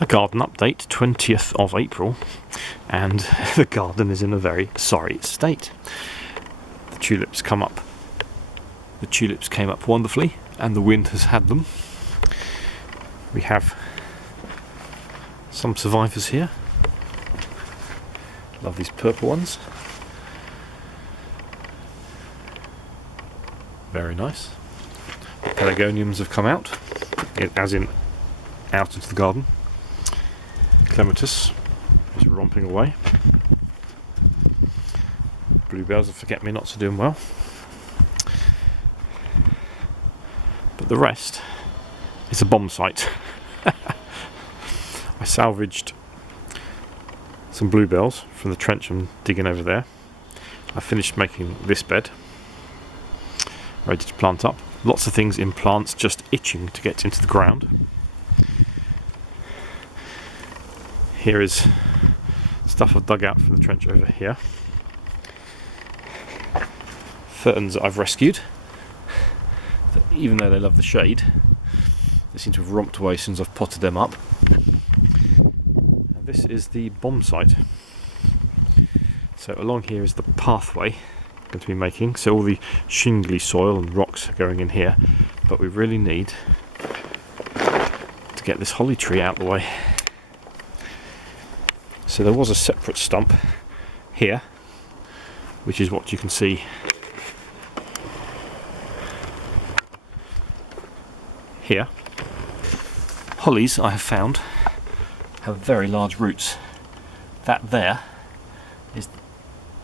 A garden update, 20th of April, and the garden is in a very sorry state. The tulips come up. The tulips came up wonderfully, and the wind has had them. We have some survivors here. Love these purple ones. Very nice. The pelargoniums have come out, as in out into the garden. Clematis is romping away. Bluebells and forget-me-nots are doing well. But the rest is a bomb site. I salvaged some bluebells from the trench I'm digging over there. I finished making this bed, ready to plant up. Lots of things in plants just itching to get into the ground. Here is stuff I've dug out from the trench over here. Ferns that I've rescued. Even though they love the shade, they seem to have romped away since I've potted them up. And this is the bomb site. So along here is the pathway I'm going to be making. So all the shingly soil and rocks are going in here. But we really need to get this holly tree out of the way. So there was a separate stump here, which is what you can see here. Hollies, I have found, have very large roots. That there is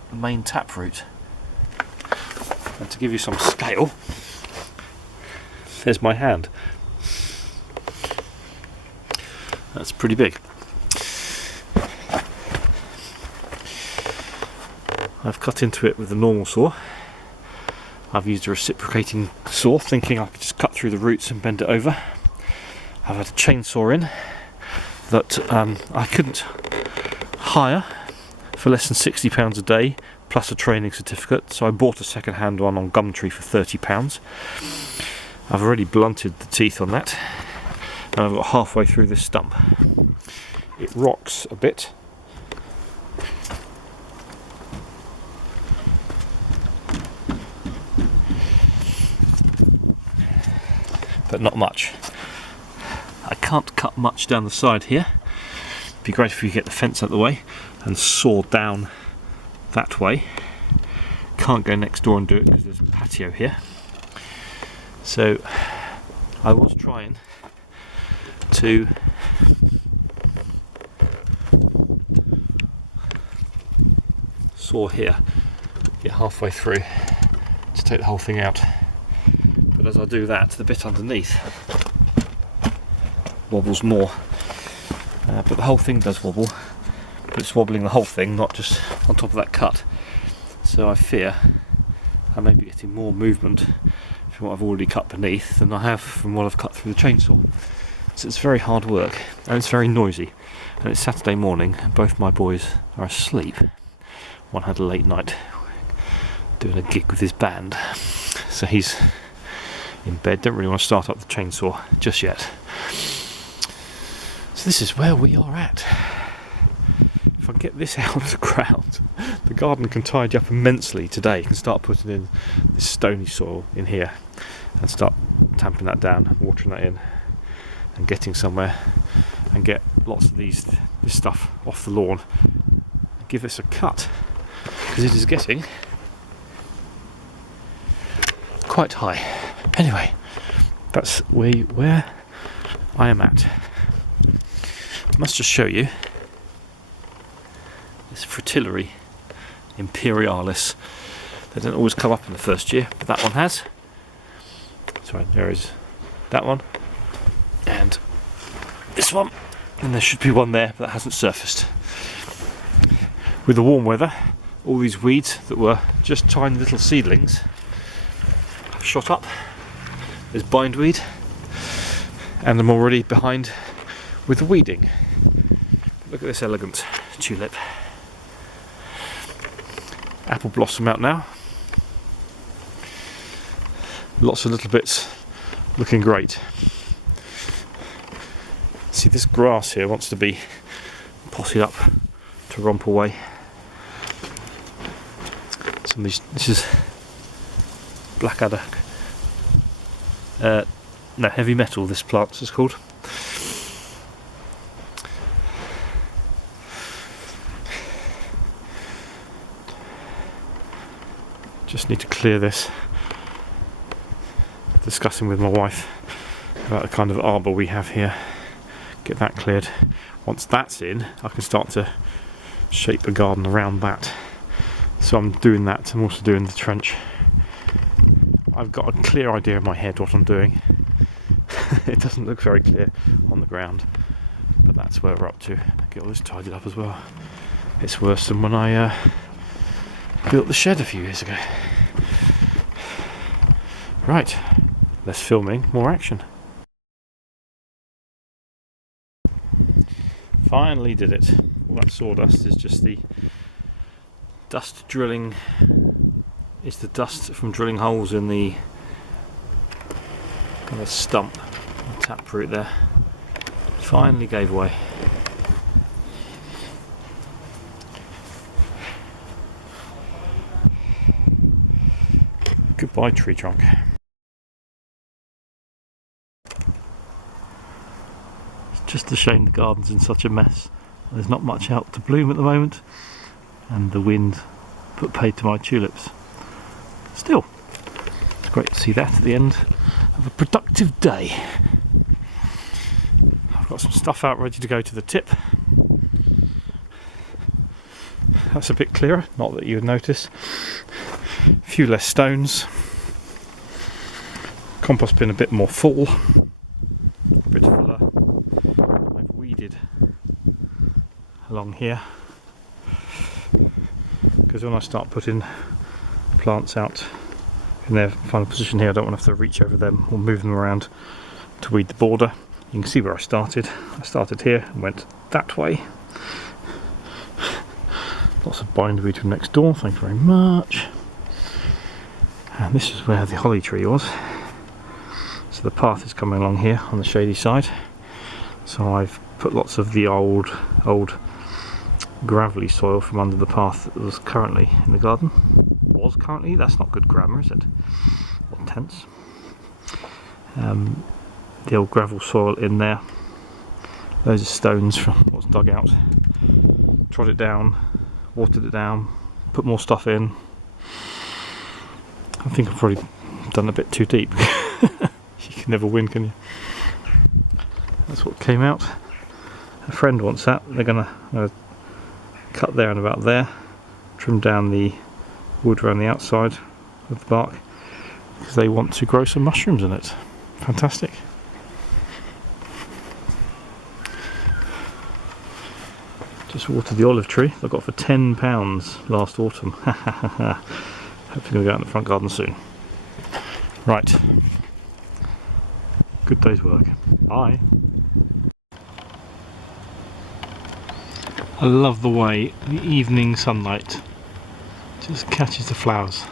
the main taproot. And to give you some scale, there's my hand. That's pretty big. I've cut into it with a normal saw. I've used a reciprocating saw, thinking I could just cut through the roots and bend it over. I've had a chainsaw in that I couldn't hire for less than £60 a day, plus a training certificate, so I bought a second-hand one on Gumtree for £30. I've already blunted the teeth on that, and I've got halfway through this stump. It rocks a bit. But not much. I can't cut much down the side here. It'd be great if you get the fence out of the way and saw down that way. Can't go next door and do it because there's a patio here. So I was trying to saw here, get halfway through to take the whole thing out. But as I do that, the bit underneath wobbles more. But the whole thing does wobble, but it's wobbling the whole thing, not just on top of that cut. So I fear I may be getting more movement from what I've already cut beneath than I have from what I've cut through the chainsaw. So it's very hard work, and it's very noisy. And it's Saturday morning, and both my boys are asleep. One had a late night doing a gig with his band, so he's in bed. Don't really want to start up the chainsaw just yet. So this is where we are at. If I can get this out of the ground, the garden can tidy up immensely today. You can start putting in this stony soil in here and start tamping that down, watering that in, and getting somewhere, and get lots of this stuff off the lawn and give this a cut, because it is getting quite high. Anyway, that's where I am at. I must just show you this Fritillary Imperialis. They don't always come up in the first year, but that one has. Sorry, there is that one and this one, and there should be one there, but that hasn't surfaced. With the warm weather, all these weeds that were just tiny little seedlings have shot up. There's bindweed, and I'm already behind with the weeding. Look at this elegant tulip. Apple blossom out now. Lots of little bits looking great. see this grass here wants to be potted up to romp away. Some of these, this is Blackadder. No, heavy metal, this plant is called. Just need to clear this. Discussing with my wife about the kind of arbour we have here. Get that cleared. Once that's in, I can start to shape the garden around that. So I'm doing that. I'm also doing the trench. I've got a clear idea in my head what I'm doing. It doesn't look very clear on the ground, but that's where we're up to. Get all this tidied up as well. It's worse than when I built the shed a few years ago. Right, less filming, more action. Finally did it. All that sawdust is just the dust drilling. It's the dust from drilling holes in the kind of stump, taproot there. Finally gave way. Goodbye, tree trunk. It's just a shame the garden's in such a mess. There's not much out to bloom at the moment, and the wind put paid to my tulips. Still, it's great to see that at the end of a productive day. I've got some stuff out ready to go to the tip. That's a bit clearer, not that you would notice. A few less stones. Compost bin a bit more full. A bit fuller. I've weeded along here, because when I start putting plants out in their final position here, I don't want to have to reach over them or move them around to weed the border. You can see where I started. I started here and went that way. Lots of bindweed from next door, thank you very much. And this is where the holly tree was. So the path is coming along here on the shady side. So I've put lots of the old gravelly soil from under the path that was currently in the garden. Was currently? That's not good grammar, is it? What tense? The old gravel soil in there. Those are stones from what's dug out. Trod it down, watered it down, put more stuff in. I think I've probably done a bit too deep. You can never win, can you? That's what came out. A friend wants that. They're gonna cut there and about there, trim down the wood around the outside of the bark, because they want to grow some mushrooms in it. Fantastic. Just watered the olive tree I got for £10 last autumn. Hopefully going to go out in the front garden soon. Right. Good day's work. Bye. I love the way the evening sunlight just catches the flowers.